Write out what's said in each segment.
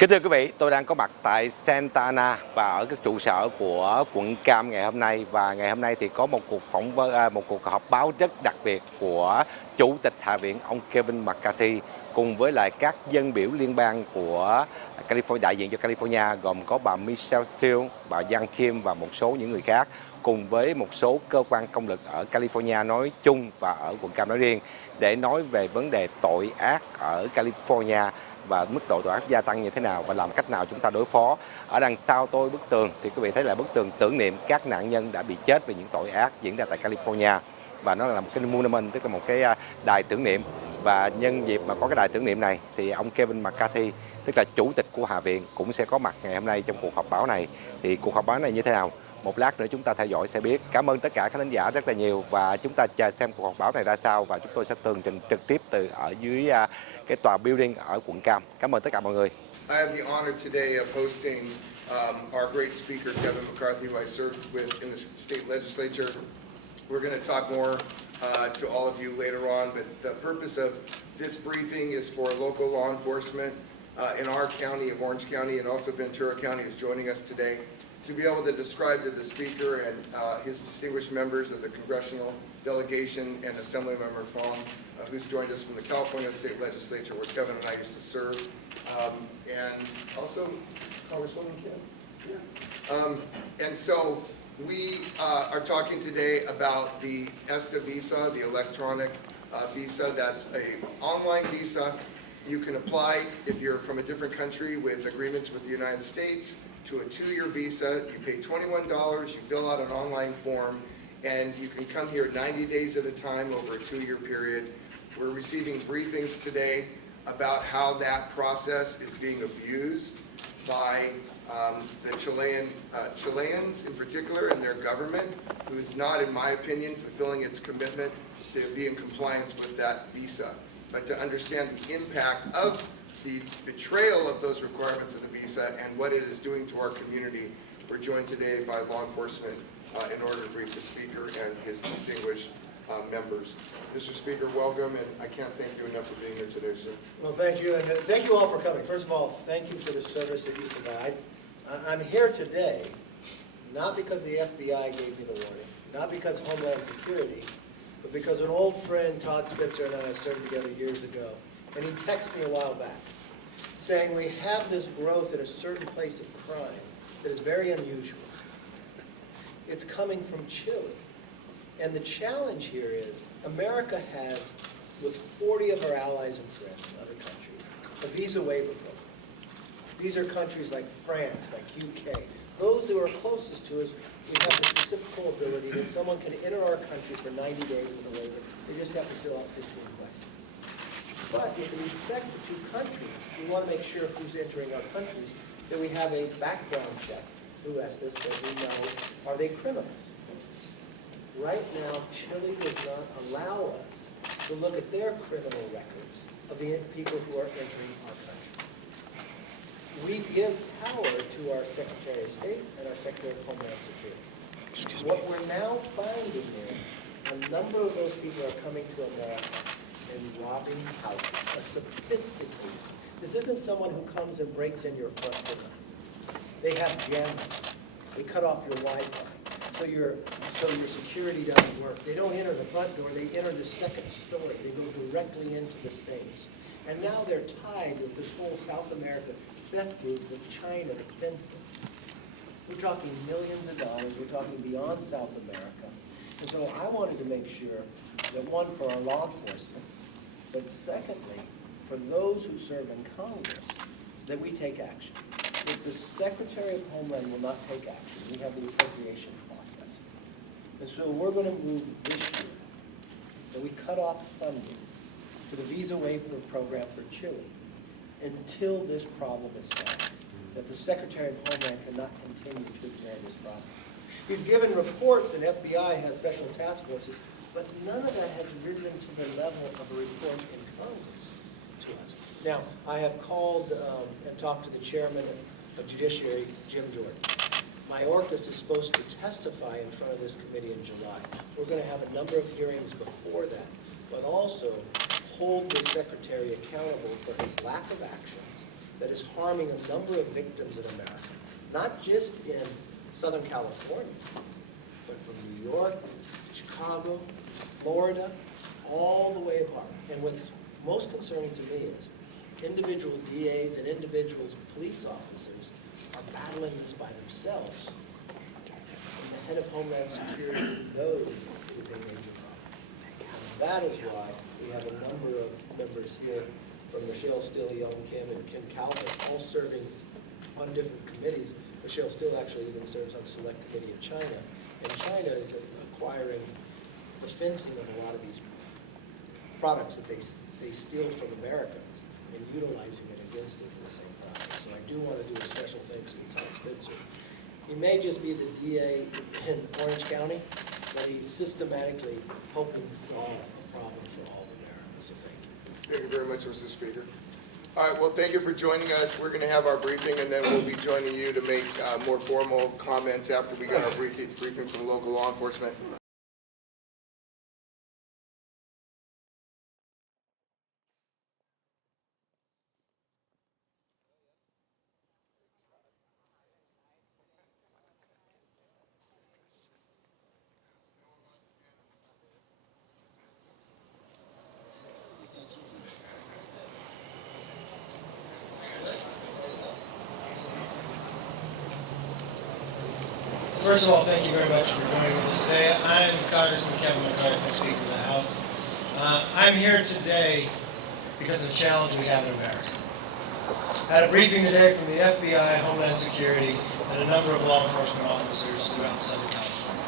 Kính thưa quý vị, tôi đang có mặt tại Santa Ana và ở các trụ sở của quận Cam ngày hôm nay, và ngày hôm nay thì có một cuộc một cuộc họp báo rất đặc biệt của Chủ tịch Hạ viện ông Kevin McCarthy cùng với lại các dân biểu liên bang của California, đại diện cho California, gồm có bà Michelle Steele, bà Giang Kim và một số những người khác, cùng với một số cơ quan công lực ở California nói chung và ở quận Cam nói riêng, để nói về vấn đề tội ác ở California và mức độ tội ác gia tăng như thế nào và làm cách nào chúng ta đối phó. Ở đằng sau tôi bức tường thì quý vị thấy là bức tường tưởng niệm các nạn nhân đã bị chết vì những tội ác diễn ra tại California, và nó là một cái monument, tức là một cái đài tưởng niệm. Và nhân dịp mà có cái đài tưởng niệm này thì ông Kevin McCarthy, tức là chủ tịch của Hạ viện, cũng sẽ có mặt ngày hôm nay trong cuộc họp báo này. Thì cuộc họp báo này như thế nào, một lát nữa chúng ta theo dõi sẽ biết. Cảm ơn tất cả các khán giả rất là nhiều, và chúng ta chờ xem cuộc họp báo này ra sao, và chúng tôi sẽ tường trình trực tiếp từ ở dưới cái tòa building ở quận Cam. Cảm ơn tất cả mọi người. I have the honor today of hosting our great speaker, Kevin McCarthy, who I served with in the state legislature. We're going to talk more to all of you later on, but the purpose of this briefing is for local law enforcement in our county of Orange County, and also Ventura County is joining us today, to be able to describe to the speaker and his distinguished members of the congressional delegation and Assemblymember Fong, who's joined us from the California State Legislature, where Kevin and I used to serve, and also Congresswoman Kim. Yeah. And so we are talking today about the ESTA visa, the electronic visa. That's an online visa. You can apply if you're from a different country with agreements with the United States to a 2-year visa. You pay $21, you fill out an online form, and you can come here 90 days at a time over a 2-year period. We're receiving briefings today about how that process is being abused by the Chileans in particular, and their government, who is not, in my opinion, fulfilling its commitment to be in compliance with that visa. But to understand the impact of the betrayal of those requirements of the visa and what it is doing to our community, we're joined today by law enforcement in order to brief the Speaker and his distinguished members. Mr. Speaker, welcome, and I can't thank you enough for being here today, sir. Well, thank you, and thank you all for coming. First of all, thank you for the service that you provide. I'm here today not because the FBI gave me the warning, not because of Homeland Security, but because an old friend, Todd Spitzer, and I served together years ago, and he texted me a while back saying we have this growth at a certain place of crime that is very unusual. It's coming from Chile. And the challenge here is America has, with 40 of our allies and friends, other countries, a visa waiver program. These are countries like France, like UK. Those who are closest to us, we have the reciprocal ability that someone can enter our country for 90 days with a waiver. They just have to fill out 15 questions. But with respect to 2 countries, we want to make sure who's entering our countries, that we have a background check through Estes that we know, are they criminals? Right now, Chile does not allow us to look at their criminal records of the people who are entering our country. We give power to our Secretary of State and our Secretary of Homeland Security. What we're now finding is a number of those people are coming to America and robbing houses, a sophisticated. This isn't someone who comes and breaks in your front door. They have jammers. They cut off your Wi-Fi. So your security doesn't work. They don't enter the front door, they enter the second story. They go directly into the safes. And now they're tied with this whole South America theft group with China, the fencing. We're talking millions of dollars. We're talking beyond South America. And so I wanted to make sure that, one, for our law enforcement, but secondly, for those who serve in Congress, that we take action. If the Secretary of Homeland will not take action, we have the appropriation process. And so we're going to move this year that we cut off funding to the visa waiver program for Chile until this problem is solved, that the Secretary of Homeland cannot continue to ignore this problem. He's given reports, and FBI has special task forces, but none of that has risen to the level of a report in Congress to us. Now, I have called and talked to the chairman of Judiciary, Jim Jordan. Mayorkas is supposed to testify in front of this committee in July. We're going to have a number of hearings before that, but also hold the Secretary accountable for his lack of action that is harming a number of victims in America, not just in Southern California, but from New York, Chicago, Florida, all the way apart. And what's most concerning to me is individual DAs and individual police officers are battling this by themselves. And the head of Homeland Security knows it is a major problem. And that is why we have a number of members here from Michelle Still, Young Kim, and Kim Calvin, all serving on different committees. Michelle Still actually even serves on Select Committee of China. And China is acquiring the fencing of a lot of these products that they steal from Americans and utilizing it against us in the same process. So I do want to do a special thanks to Todd Spitzer. He may just be the DA in Orange County, but he's systematically helping solve a problem for all of America. So thank you. Thank you very much, Mr. Speaker. All right, well, thank you for joining us. We're going to have our briefing, and then we'll be joining you to make more formal comments after we get our briefing from local law enforcement. First of all, thank you very much for joining with us today. I'm Congressman Kevin McCarthy, Speaker of the House. I'm here today because of the challenge we have in America. I had a briefing today from the FBI, Homeland Security, and a number of law enforcement officers throughout Southern California.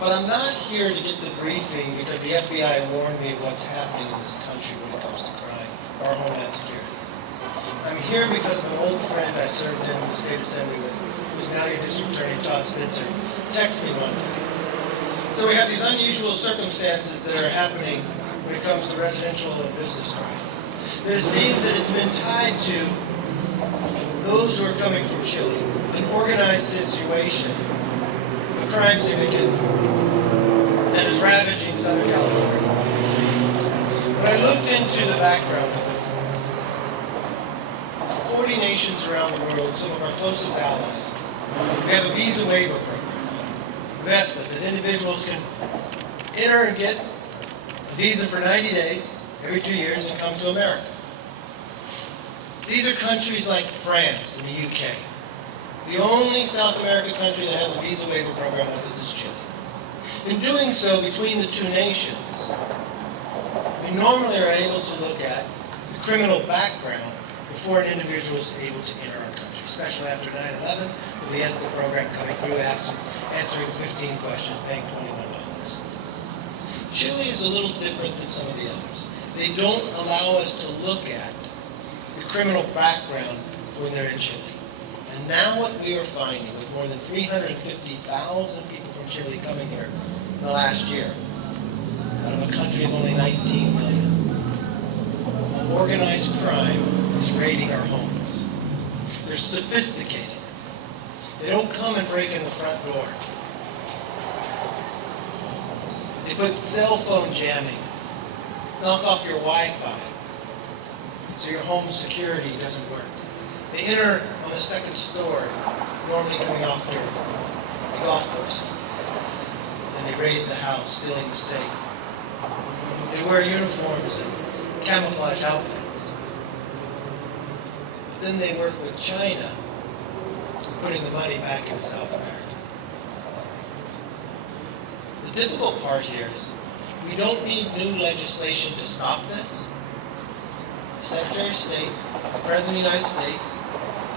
But I'm not here to get the briefing because the FBI warned me of what's happening in this country when it comes to crime or Homeland Security. I'm here because of an old friend I served in the State Assembly with, who's now your District Attorney, Todd Spitzer, texted me one day. So we have these unusual circumstances that are happening when it comes to residential and business crime. It seems that it's been tied to those who are coming from Chile, an organized situation of a crime syndicate that is ravaging Southern California. When I looked into the background of it, 40 nations around the world, some of our closest allies, we have a visa waiver program, investment, that individuals can enter and get a visa for 90 days, every 2 years, and come to America. These are countries like France and the UK. The only South American country that has a visa waiver program with us is Chile. In doing so, between the two nations, we normally are able to look at the criminal background before an individual is able to enter our country, especially after 9/11, with the ESTA program coming through, answering 15 questions, paying $21. Chile is a little different than some of the others. They don't allow us to look at the criminal background when they're in Chile. And now what we are finding, with more than 350,000 people from Chile coming here in the last year, out of a country of only 19 million, organized crime is raiding our homes. They're sophisticated. They don't come and break in the front door. They put cell phone jamming, knock off your Wi-Fi, so your home security doesn't work. They enter on the second story, normally coming off the golf course, and they raid the house, stealing the safe. They wear uniforms and camouflage outfits. But then they work with China, putting the money back into South America. The difficult part here is we don't need new legislation to stop this. The Secretary of State, the President of the United States,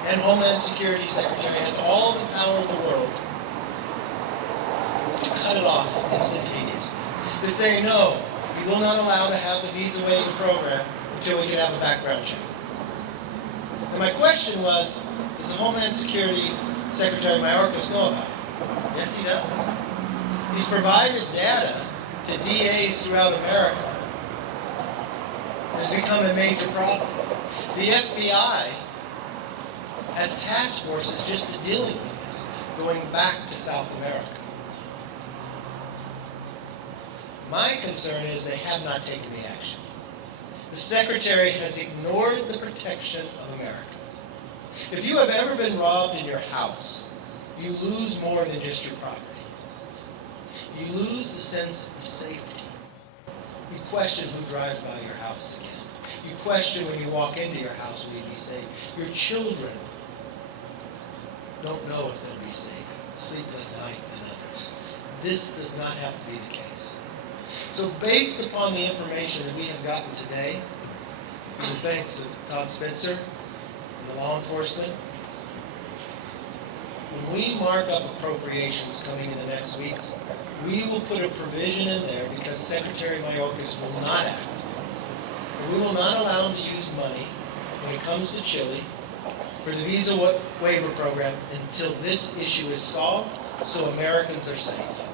and Homeland Security Secretary has all the power in the world to cut it off instantaneously. To say, no, we will not allow to have the visa waiver program until we can have a background check. And my question was, does the Homeland Security Secretary Mayorkas know about it? Yes, he does. He's provided data to DAs throughout America. It has become a major problem. The FBI has task forces just to dealing with this, going back to South America. My concern is they have not taken the action. The Secretary has ignored the protection of Americans. If you have ever been robbed in your house, you lose more than just your property. You lose the sense of safety. You question who drives by your house again. You question when you walk into your house, will you be safe? Your children don't know if they'll be safe, sleep at night and others. This does not have to be the case. So based upon the information that we have gotten today, with the thanks of Todd Spitzer and the law enforcement, when we mark up appropriations coming in the next weeks, we will put a provision in there because Secretary Mayorkas will not act. And we will not allow him to use money when it comes to Chile for the visa waiver program until this issue is solved so Americans are safe.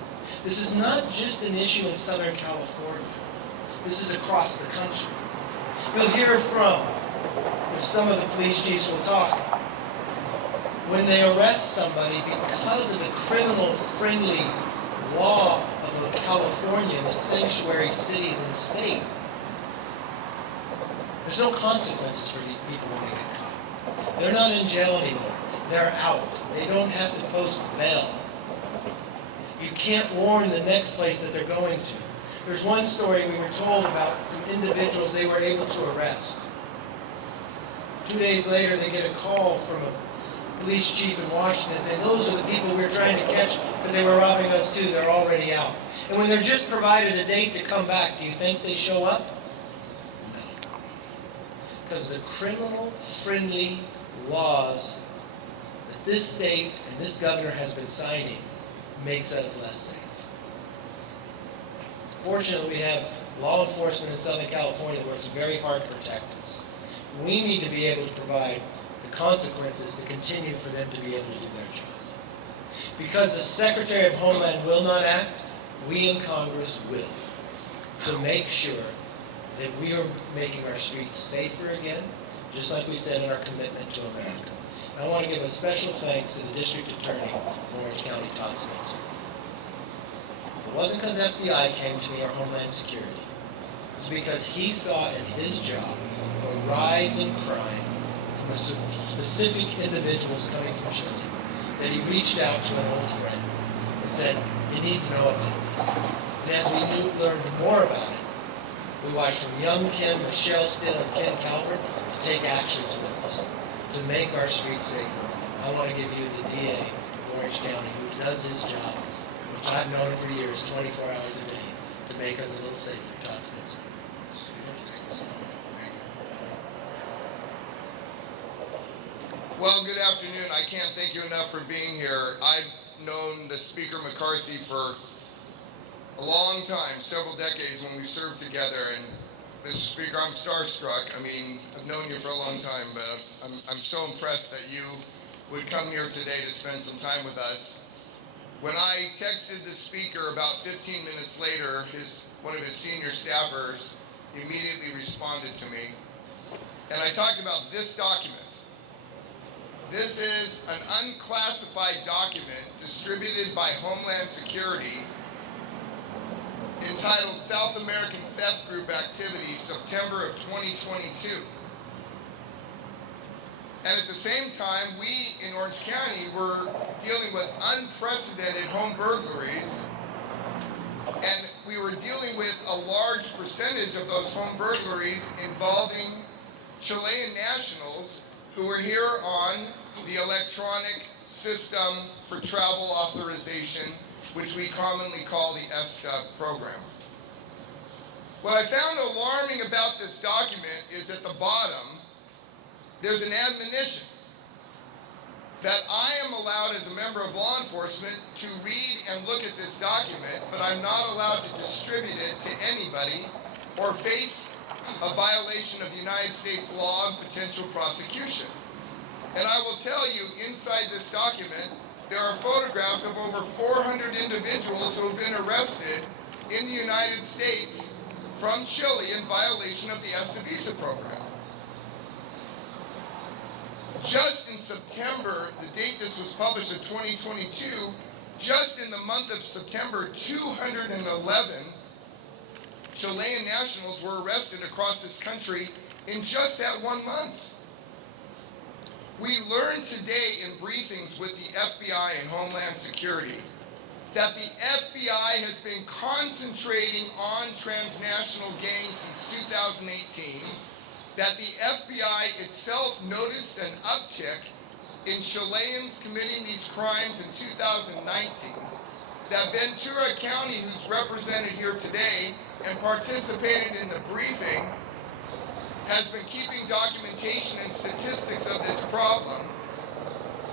This is not just an issue in Southern California. This is across the country. You'll hear from, if some of the police chiefs will talk, when they arrest somebody because of the criminal-friendly law of California, the sanctuary cities and state, there's no consequences for these people when they get caught. They're not in jail anymore. They're out. They don't have to post bail. You can't warn the next place that they're going to. There's one story we were told about some individuals they were able to arrest. 2 days later, they get a call from a police chief in Washington saying, those are the people we're trying to catch because they were robbing us too. They're already out. And when they're just provided a date to come back, do you think they show up? No. Because the criminal-friendly laws that this state and this governor has been signing makes us less safe. Fortunately, we have law enforcement in Southern California that works very hard to protect us. We need to be able to provide the consequences to continue for them to be able to do their job. Because the Secretary of Homeland will not act, we in Congress will, to make sure that we are making our streets safer again, just like we said in our commitment to America. And I want to give a special thanks to the District Attorney of Orange County, Todd Spitzer. It wasn't because FBI came to me or Homeland Security. It was because he saw in his job a rise in crime from specific individuals coming from Chile, that he reached out to an old friend and said, you need to know about this. And as we learned more about it, we watched from young Ken, Michelle Still, and Ken Calvert to take actions with us to make our streets safer. I want to give you the DA of Orange County who does his job, which I've known for years, 24 hours a day, to make us a little safer. Todd Spitzer. Well, good afternoon. I can't thank you enough for being here. I've known the Speaker McCarthy for a long time, several decades when we served together. And Mr. Speaker, I'm starstruck. I mean, I've known you for a long time, but I'm so impressed that you would come here today to spend some time with us. When I texted the Speaker about 15 minutes later, one of his senior staffers immediately responded to me. And I talked about this document. This is an unclassified document distributed by Homeland Security entitled South American Theft Group Activity, September of 2022. And at the same time, we in Orange County were dealing with unprecedented home burglaries, and we were dealing with a large percentage of those home burglaries involving Chilean nationals who were here on the electronic system for travel authorization, which we commonly call the ESTA program. What I found alarming about this document is at the bottom, there's an admonition that I am allowed as a member of law enforcement to read and look at this document, but I'm not allowed to distribute it to anybody or face a violation of United States law and potential prosecution. And I will tell you, inside this document, there are photographs of over 400 individuals who have been arrested in the United States from Chile in violation of the ESTA visa program. Just in September, the date this was published in 2022, just in the month of September, 211 Chilean nationals were arrested across this country in just that 1 month. We learned today in briefings with the FBI and Homeland Security that the FBI has been concentrating on transnational gangs since 2018, that the FBI itself noticed an uptick in Chileans committing these crimes in 2019, that Ventura County, who's represented here today and participated in the briefing, has been keeping documentation and statistics of this problem.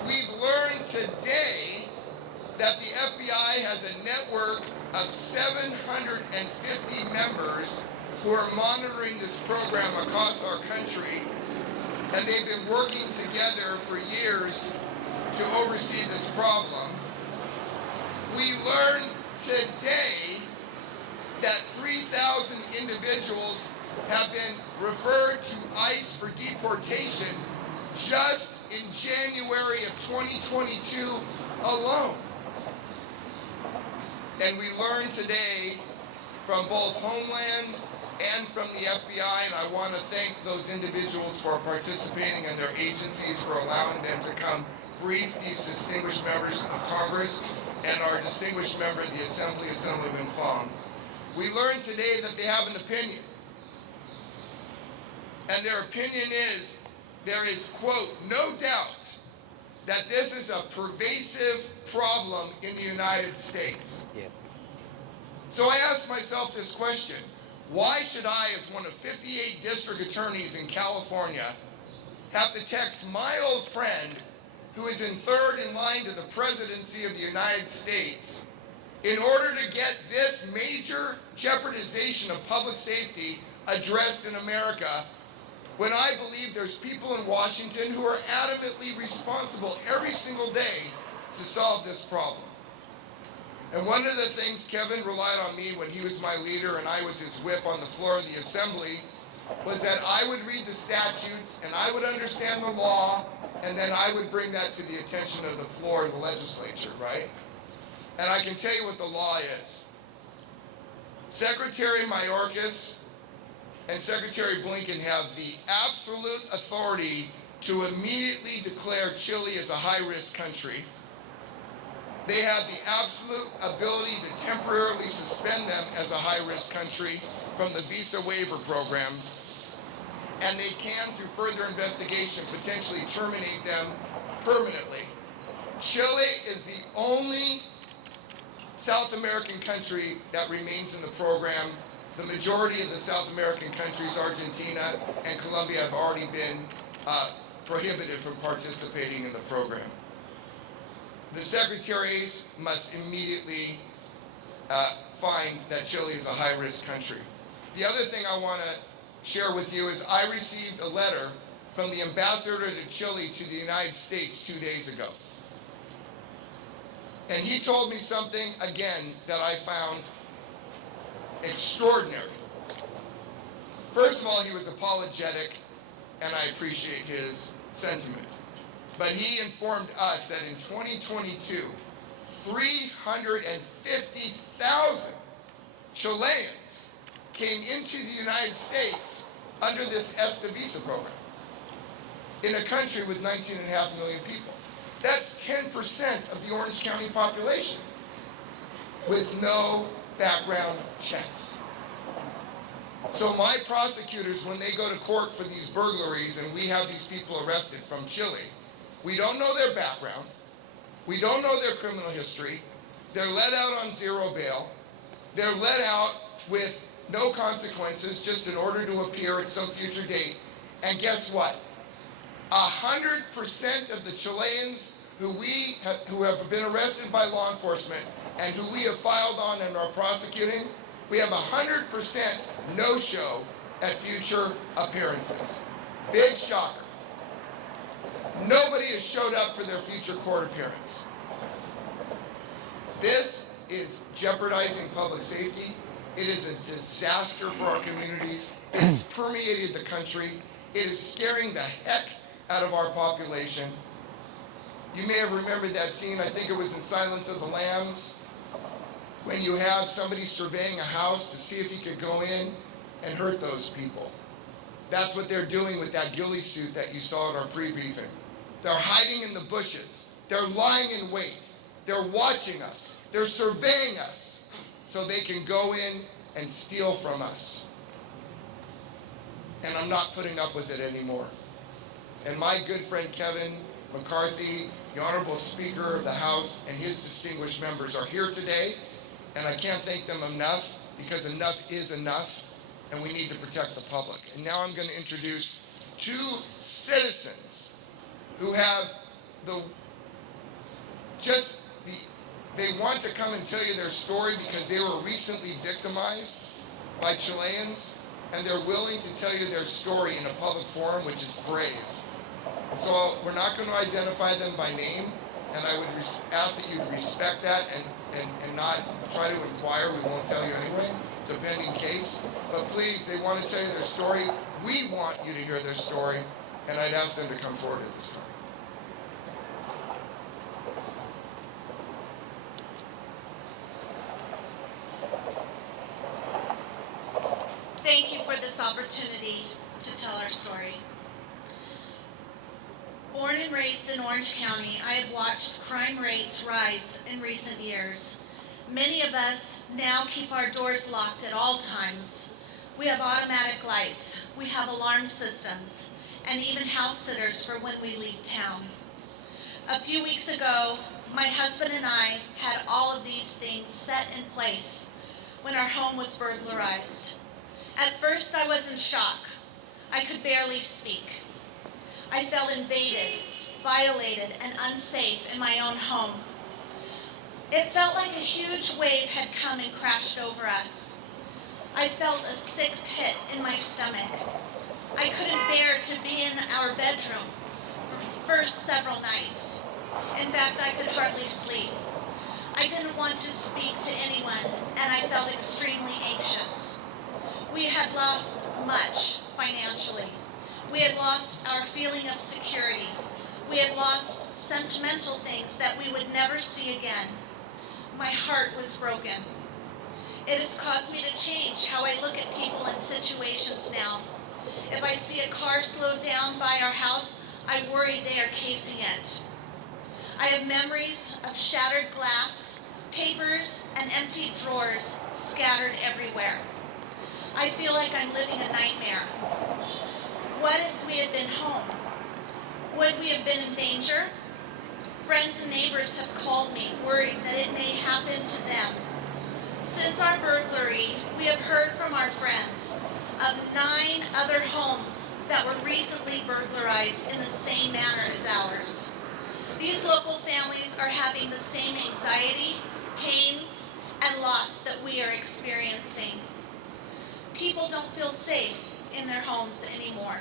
We've learned today that the FBI has a network of 750 members who are monitoring this program across our country, and they've been working together for years to oversee this problem. We learned today that 3,000 individuals have been referred to ICE for deportation just in January of 2022 alone. And we learned today from both Homeland and from the FBI, and I want to thank those individuals for participating and their agencies for allowing them to come brief these distinguished members of Congress and our distinguished member of the Assembly, Assemblyman Fong. We learned today that they have an opinion. And their opinion is, there is, quote, no doubt that this is a pervasive problem in the United States. Yes. So I asked myself this question: why should I, as one of 58 district attorneys in California, have to text my old friend who is in third in line to the presidency of the United States in order to get this major jeopardization of public safety addressed in America, when I believe there's people in Washington who are adamantly responsible every single day to solve this problem? And one of the things Kevin relied on me when he was my leader and I was his whip on the floor of the Assembly was that I would read the statutes and I would understand the law, and then I would bring that to the attention of the floor of the legislature, right? And I can tell you what the law is. Secretary Mayorkas and Secretary Blinken have the absolute authority to immediately declare Chile as a high-risk country. They have the absolute ability to temporarily suspend them as a high-risk country from the visa waiver program. And they can, through further investigation, potentially terminate them permanently. Chile is the only South American country that remains in the program. The majority of the South American countries, Argentina and Colombia, have already been prohibited from participating in the program. The secretaries must immediately find that Chile is a high-risk country. The other thing I want to share with you is I received a letter from the ambassador to Chile to the United States 2 days ago. And he told me something, again, that I found extraordinary. First of all, he was apologetic, and I appreciate his sentiment. But he informed us that in 2022, 350,000 Chileans came into the United States under this ESTA visa program in a country with 19.5 million people. That's 10% of the Orange County population with no background checks. So my prosecutors, when they go to court for these burglaries and we have these people arrested from Chile, we don't know their background, we don't know their criminal history, they're let out on zero bail, they're let out with no consequences just in order to appear at some future date. And guess what? 100% of the Chileans who have been arrested by law enforcement and who we have filed on and are prosecuting, we have 100% no-show at future appearances. Big shocker. Nobody has showed up for their future court appearance. This is jeopardizing public safety. It is a disaster for our communities. It has permeated the country. It is scaring the heck out of our population. You may have remembered that scene, I think it was in Silence of the Lambs, when you have somebody surveying a house to see if he could go in and hurt those people. That's what they're doing with that ghillie suit that you saw at our pre-briefing. They're hiding in the bushes. They're lying in wait. They're watching us. They're surveying us so they can go in and steal from us. And I'm not putting up with it anymore. And my good friend Kevin McCarthy, the Honorable Speaker of the House, and his distinguished members are here today, and I can't thank them enough, because enough is enough, and we need to protect the public. And now I'm going to introduce two citizens who have they want to come and tell you their story because they were recently victimized by Chileans, and they're willing to tell you their story in a public forum, which is brave. And so we're not going to identify them by name, and I would ask that you respect that and not try to inquire. We won't tell you anyway. It's a pending case. But please, they want to tell you their story. We want you to hear their story, and I'd ask them to come forward at this time. Thank you for this opportunity to tell our story. Born and raised in Orange County, I have watched crime rates rise in recent years. Many of us now keep our doors locked at all times. We have automatic lights, we have alarm systems, and even house sitters for when we leave town. A few weeks ago, my husband and I had all of these things set in place when our home was burglarized. At first, I was in shock. I could barely speak. I felt invaded, violated, and unsafe in my own home. It felt like a huge wave had come and crashed over us. I felt a sick pit in my stomach. I couldn't bear to be in our bedroom for the first several nights. In fact, I could hardly sleep. I didn't want to speak to anyone, and I felt extremely anxious. We had lost much financially. We had lost our feeling of security. We had lost sentimental things that we would never see again. My heart was broken. It has caused me to change how I look at people and situations now. If I see a car slow down by our house, I worry they are casing it. I have memories of shattered glass, papers, and empty drawers scattered everywhere. I feel like I'm living a nightmare. What if we had been home? Would we have been in danger? Friends and neighbors have called me, worried that it may happen to them. Since our burglary, we have heard from our friends of 9 other homes that were recently burglarized in the same manner as ours. These local families are having the same anxiety, pains, and loss that we are experiencing. People don't feel safe in their homes anymore.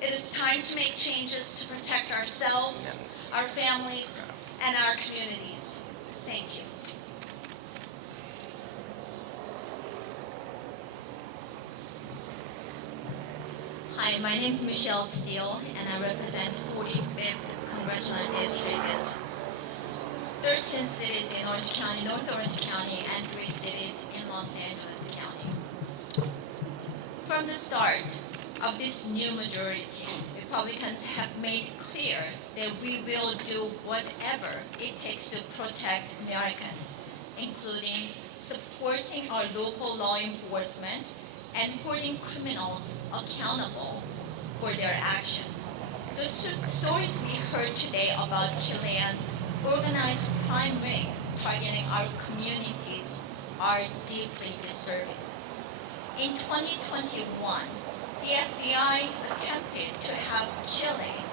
It is time to make changes to protect ourselves, our families, and our communities. Thank you. Hi, my name is Michelle Steele, and I represent 45th Congressional District. 13 cities in Orange County, North Orange County, and 3 cities in Los Angeles County. From the start of this new majority, Republicans have made clear that we will do whatever it takes to protect Americans, including supporting our local law enforcement and holding criminals accountable for their actions. The stories we heard today about Chilean organized crime rings targeting our communities are deeply disturbing. In 2021, the FBI attempted to have Chile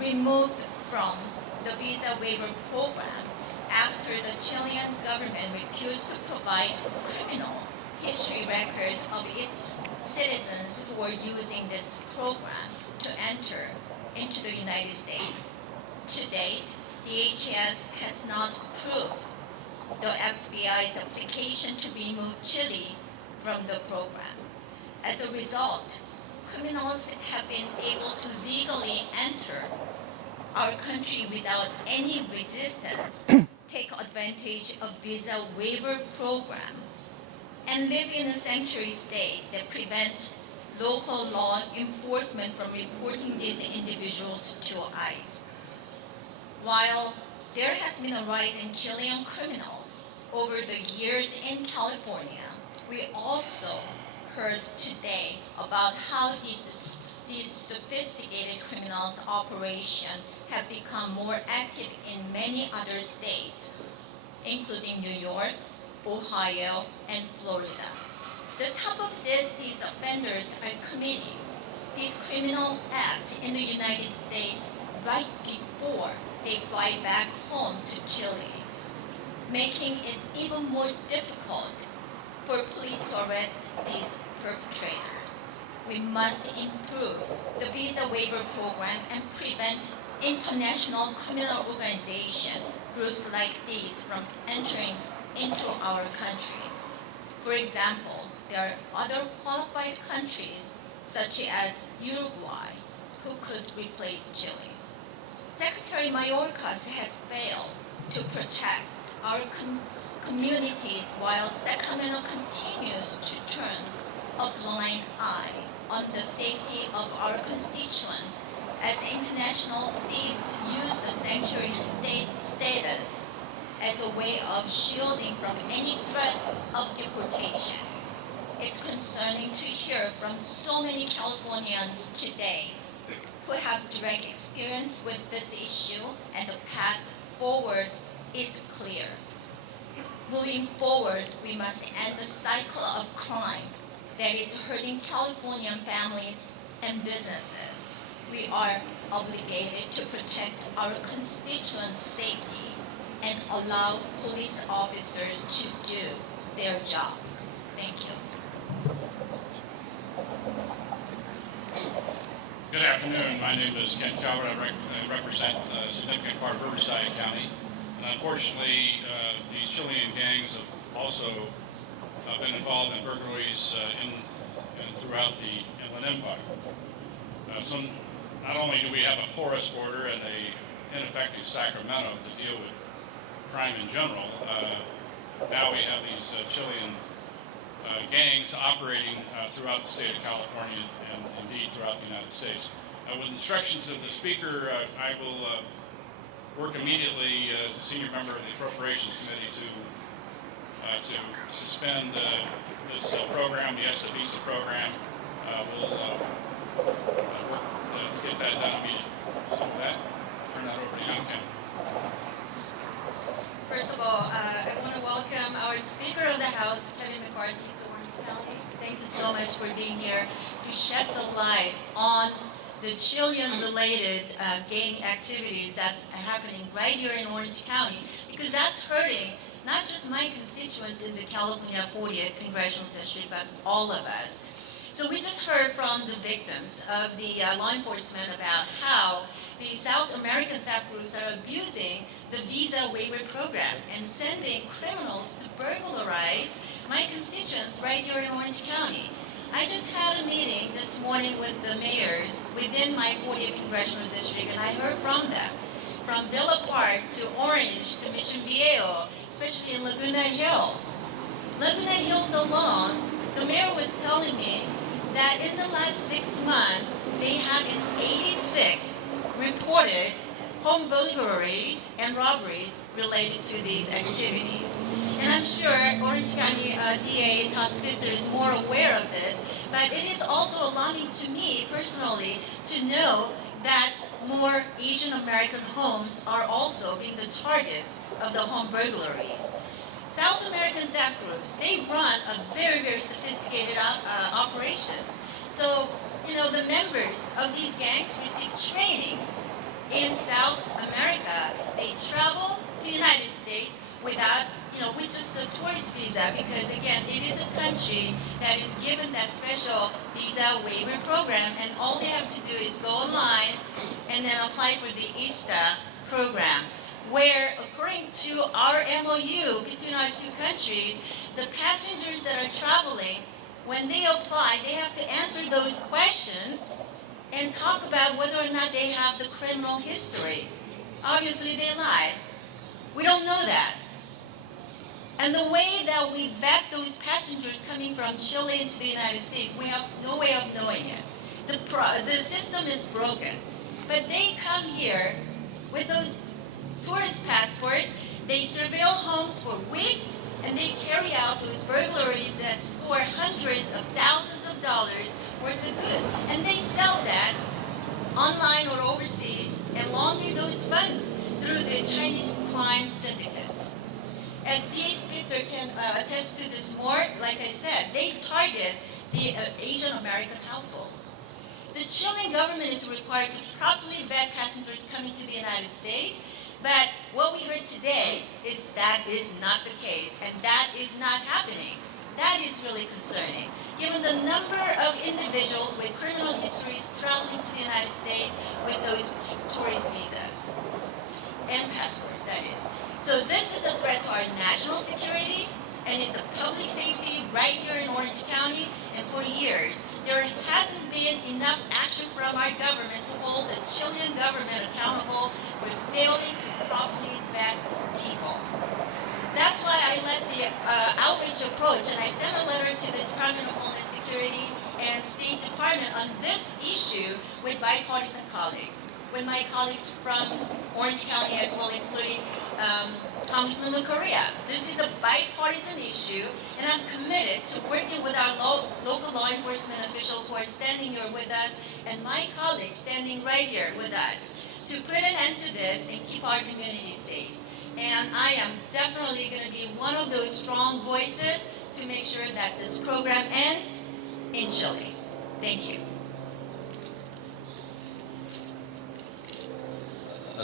removed from the visa waiver program after the Chilean government refused to provide criminal history record of its citizens who were using this program to enter into the United States. To date, the HES has not approved the FBI's application to remove Chile from the program. As a result, criminals have been able to legally enter our country without any resistance take advantage of visa waiver program and live in a sanctuary state that prevents local law enforcement from reporting these individuals to ICE. While there has been a rise in Chilean criminals over the years in California, we also heard today about how these sophisticated criminals operation have become more active in many other states, including New York, Ohio, and Florida. The top of this, these offenders are committing these criminal acts in the United States right before they fly back home to Chile, making it even more difficult for police to arrest these perpetrators. We must improve the visa waiver program and prevent international criminal organization groups like these from entering into our country. For example, there are other qualified countries, such as Uruguay, who could replace Chile. Secretary Mayorkas has failed to protect our communities while Sacramento continues to turn a blind eye on the safety of our constituents as international thieves use the sanctuary state status as a way of shielding from any threat of deportation. It's concerning to hear from so many Californians today who have direct experience with this issue, and the path forward is clear. Moving forward, we must end the cycle of crime that is hurting Californian families and businesses. We are obligated to protect our constituents' safety and allow police officers to do their job. Thank you. Good afternoon. My name is Ken Calvert. I represent a significant part of Riverside County. And unfortunately, these Chilean gangs have also been involved in burglaries throughout the Inland Empire. So not only do we have a porous border and an ineffective Sacramento to deal with crime in general, now we have these Chilean gangs operating throughout the state of California and indeed throughout the United States. With instructions of the Speaker, I will work immediately as a senior member of the Appropriations Committee to suspend this program, the ESTA visa program. We'll work to get that done immediately. So with that, turn that over to you, Ken. First of all, I want to welcome our Speaker of the House, Kevin McCarthy, to Orange County. Thank you so much for being here to shed the light on the Chilean-related gang activities that's happening right here in Orange County, because that's hurting not just my constituents in the California 40th Congressional District, but all of us. So we just heard from the victims of the law enforcement about how the South American theft groups are abusing the visa waiver program and sending criminals to burglarize my constituents right here in Orange County. I just had a meeting this morning with the mayors within my 40th Congressional District, and I heard from them. From Villa Park to Orange to Mission Viejo, especially in Laguna Hills. Laguna Hills alone, the mayor was telling me that in the last 6 months, they have in 86 reported home burglaries and robberies related to these activities. And I'm sure Orange County DA Todd Spitzer is more aware of this, but it is also alarming to me personally to know that more Asian American homes are also being the targets of the home burglaries. South American theft groups, they run a very, very sophisticated operations. So, the members of these gangs receive training in South America. They travel to the United States without, with just a tourist visa, because again, it is a country that is given that special visa waiver program, and all they have to do is go online and then apply for the ESTA program, where according to our MOU between our two countries, the passengers that are traveling, when they apply, they have to answer those questions and talk about whether or not they have the criminal history. Obviously, they lie. We don't know that. And the way that we vet those passengers coming from Chile into the United States, we have no way of knowing it. The system is broken. But they come here with those tourist passports, they surveil homes for weeks, and they carry out those burglaries that score hundreds of thousands of dollars worth of goods. And they sell that online or overseas and launder those funds through the Chinese crime syndicates. As D.A. Spitzer can attest to this more, like I said, they target the Asian American households. The Chilean government is required to properly vet passengers coming to the United States, but what we heard today is that is not the case, and that is not happening. That is really concerning, given the number of individuals with criminal histories traveling to the United States with those tourist visas and passports, that is. So this is a threat to our national security, and it's a public safety right here in Orange County, and for years, there hasn't been enough action from our government to hold the Chilean government accountable for failing to properly vet people. That's why I led the outreach approach, and I sent a letter to the Department of Homeland Security and State Department on this issue with bipartisan colleagues, with my colleagues from Orange County as well, including Congressman Correa. This is a bipartisan issue, and I'm committed to working with our local law enforcement officials who are standing here with us, and my colleagues standing right here with us, to put an end to this and keep our community safe. And I am definitely going to be one of those strong voices to make sure that this program ends in Chile. Thank you.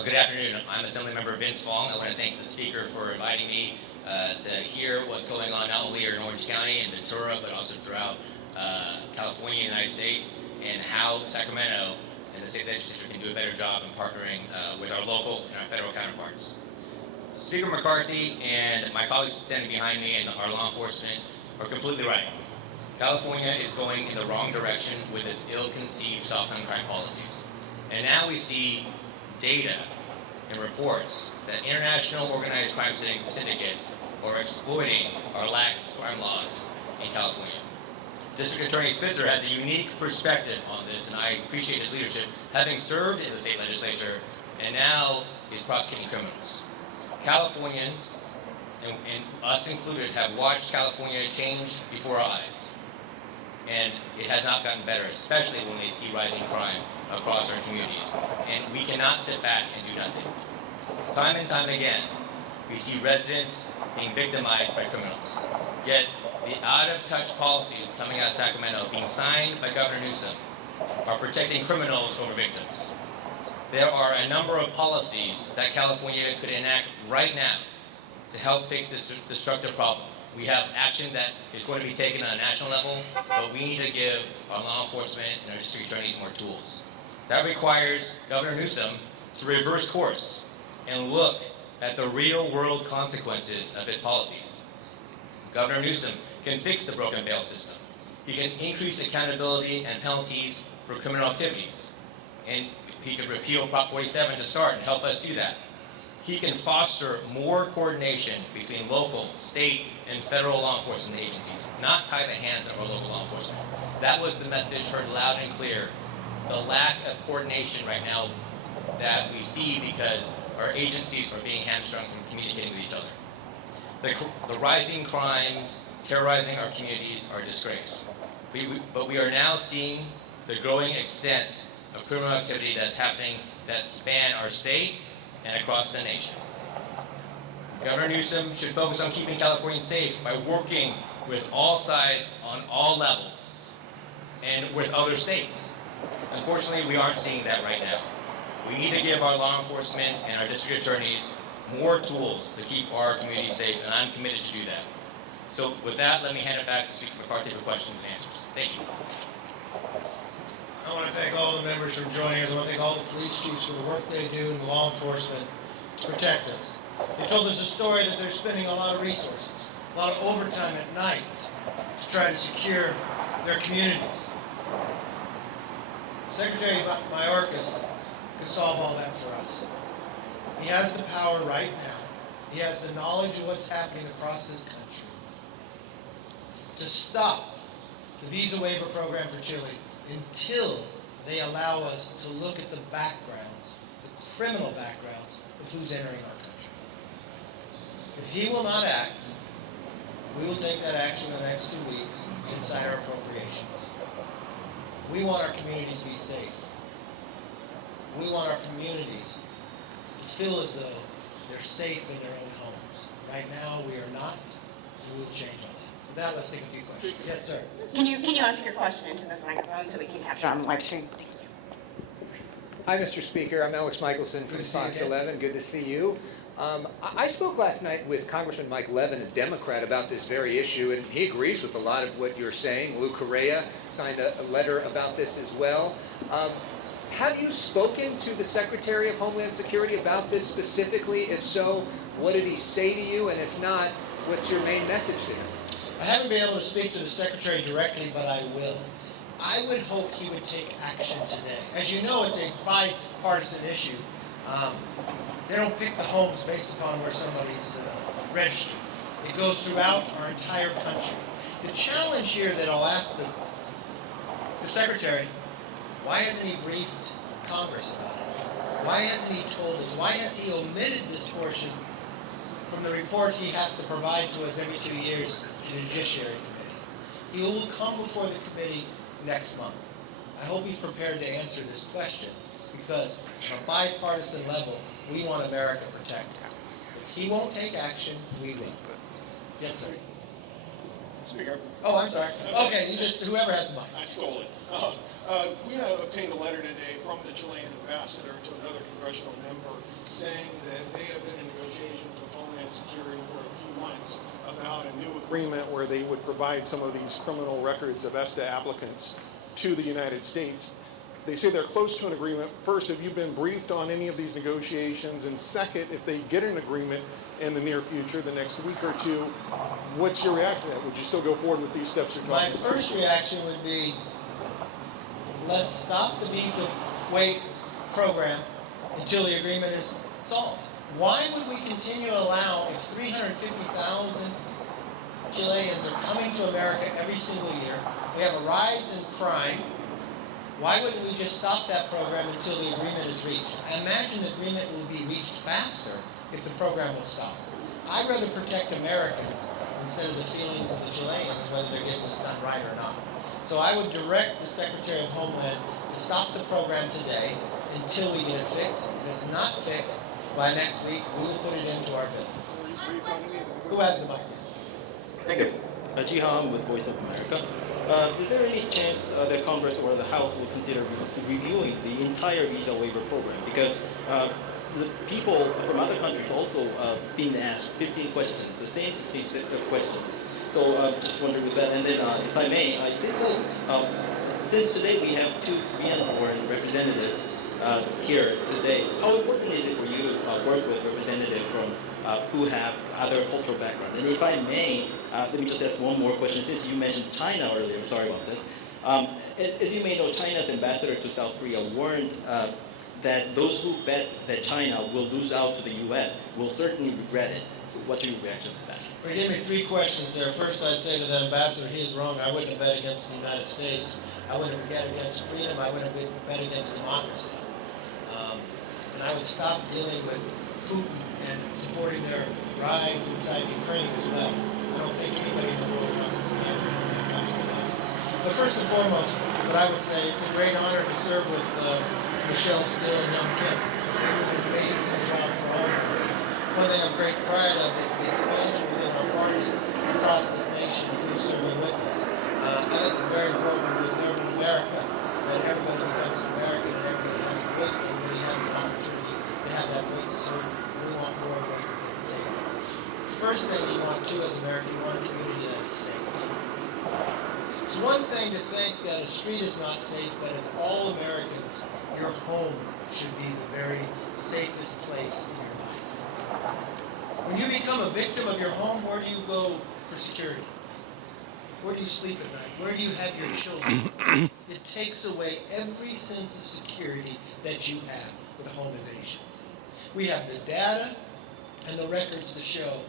Good afternoon. I'm Assemblymember Vince Fong. I want to thank the speaker for inviting me to hear what's going on not only here in Orange County and Ventura, but also throughout California and the United States, and how Sacramento and the state legislature can do a better job in partnering with our local and our federal counterparts. Speaker McCarthy and my colleagues standing behind me and our law enforcement are completely right. California is going in the wrong direction with its ill-conceived soft on crime policies. And now we see data and reports that international organized crime syndicates are exploiting our lax crime laws in California. District Attorney Spitzer has a unique perspective on this, and I appreciate his leadership, having served in the state legislature and now is prosecuting criminals. Californians, and us included, have watched California change before our eyes. And it has not gotten better, especially when they see rising crime across our communities. And we cannot sit back and do nothing. Time and time again, we see residents being victimized by criminals. Yet, the out-of-touch policies coming out of Sacramento, being signed by Governor Newsom, are protecting criminals over victims. There are a number of policies that California could enact right now to help fix this destructive problem. We have action that is going to be taken on a national level, but we need to give our law enforcement and our district attorneys more tools. That requires Governor Newsom to reverse course and look at the real-world consequences of his policies. Governor Newsom can fix the broken bail system. He can increase accountability and penalties for criminal activities. And he could repeal Prop 47 to start and help us do that. He can foster more coordination between local, state, and federal law enforcement agencies, not tie the hands of our local law enforcement. That was the message heard loud and clear. The lack of coordination right now that we see because our agencies are being hamstrung from communicating with each other. The rising crimes terrorizing our communities are a disgrace. But we are now seeing the growing extent of criminal activity that's happening that span our state and across the nation. Governor Newsom should focus on keeping Californians safe by working with all sides on all levels and with other states. Unfortunately, we aren't seeing that right now. We need to give our law enforcement and our district attorneys more tools to keep our community safe, and I'm committed to do that. So with that, let me hand it back to Speaker McCarthy for questions and answers. Thank you. I want to thank all the members for joining us. I want to thank all the police chiefs for the work they do in law enforcement to protect us. They told us a story that they're spending a lot of resources, a lot of overtime at night to try to secure their communities. Secretary Mayorkas could solve all that for us. He has the power right now. He has the knowledge of what's happening across this country. To stop the visa waiver program for Chile until they allow us to look at the backgrounds, the criminal backgrounds of who's entering our country. If he will not act, we will take that action in the next 2 weeks inside our appropriations. We want our communities to be safe. We want our communities to feel as though they're safe in their own homes. Right now, we are not, and we will change all that. With that, let's take a few questions. Yes, sir. Can you ask your question into this microphone so we can capture it on the live stream? Hi, Mr. Speaker. I'm Alex Michelson Good from to see you Fox again. 11. Good to see you. I spoke last night with Congressman Mike Levin, a Democrat, about this very issue, and he agrees with a lot of what you're saying. Lou Correa signed a letter about this as well. Have you spoken to the Secretary of Homeland Security about this specifically? If so, what did he say to you? And if not, what's your main message to him? I haven't been able to speak to the Secretary directly, but I will. I would hope he would take action today. As you know, it's a bipartisan issue. They don't pick the homes based upon where somebody's registered. It goes throughout our entire country. The challenge here that I'll ask the Secretary, why hasn't he briefed Congress about it? Why hasn't he told us? Why has he omitted this portion from the report he has to provide to us every 2 years to the Judiciary Committee? He will come before the committee next month. I hope he's prepared to answer this question because on a bipartisan level, we want America protected. If he won't take action, we will. Yes, sir. Speaker. Oh, I'm sorry. Okay, you just, whoever has the mic. I stole it. We have obtained a letter today from the Chilean ambassador to another congressional member saying that they have been in negotiations with Homeland Security for a few months about a new agreement where they would provide some of these criminal records of ESTA applicants to the United States. They say they're close to an agreement. First, have you been briefed on any of these negotiations? And second, if they get an agreement in the near future, the next week or two, what's your reaction to that? Would you still go forward with these steps you're My talking about? first reaction would be, let's stop the visa waiver program until the agreement is solved. Why would we continue to allow, if 350,000 Chileans are coming to America every single year, we have a rise in crime, why wouldn't we just stop that program until the agreement is reached? I imagine the agreement will be reached faster if the program will stop. I'd rather protect Americans instead of the feelings of the Chileans, whether they're getting this done right or not. So I would direct the Secretary of Homeland to stop the program today until we get it fixed. If it's not fixed, by next week, we will put it into our bill. Who has the mic? Yes. Thank you. Jihan with Voice of America. Is there any chance that Congress or the House will consider reviewing the entire visa waiver program? Because the people from other countries also being asked 15 questions, the same 15 set of questions. So just wondering with that. And then if I may, it seems like since today we have 2 Korean-born representatives here today, how important is it for you to work with representatives from who have other cultural background? And if I may, let me just ask one more question. Since you mentioned China earlier, sorry about this. As you may know, China's ambassador to South Korea warned that those who bet that China will lose out to the U.S. will certainly regret it. So what's your reaction to that? Well, you gave me 3 questions there. First, I'd say to the ambassador, he is wrong. I wouldn't have bet against the United States. I wouldn't have bet against freedom. I wouldn't have bet against democracy. And I would stop dealing with Putin and supporting their rise inside Ukraine as well. I don't think anybody in the world wants to stand with them when it comes to that. But first and foremost, what I would say, it's a great honor to serve with Michelle Steele and Young Kim. They do an amazing job for all Americans. One thing I'm great pride of is the expansion within our party across this nation of who's serving with us. I think it's very important when we live in America that everybody becomes an American and everybody has a voice, everybody has an opportunity to have that voice heard. We want more voices at the table. First thing you want too as American, you want a community that is safe. It's one thing to think that a street is not safe, but of all Americans, your home should be the very safest place in your life. When you become a victim of your home, where do you go for security? Where do you sleep at night? Where do you have your children? It takes away every sense of security that you have with a home invasion. We have the data, and the records to show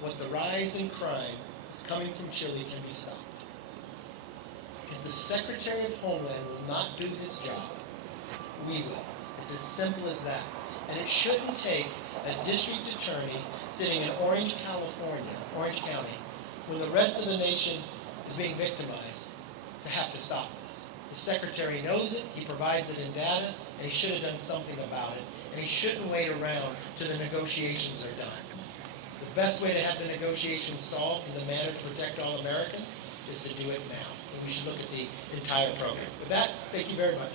what the rise in crime that's coming from Chile can be stopped. If the Secretary of Homeland will not do his job, we will. It's as simple as that. And it shouldn't take a district attorney sitting in Orange, California, Orange County, when the rest of the nation is being victimized, to have to stop this. The Secretary knows it, he provides it in data, and he should have done something about it. And he shouldn't wait around till the negotiations are done. The best way to have the negotiations solved in the manner to protect all Americans is to do it now. And we should look at the entire program. With that, thank you very much.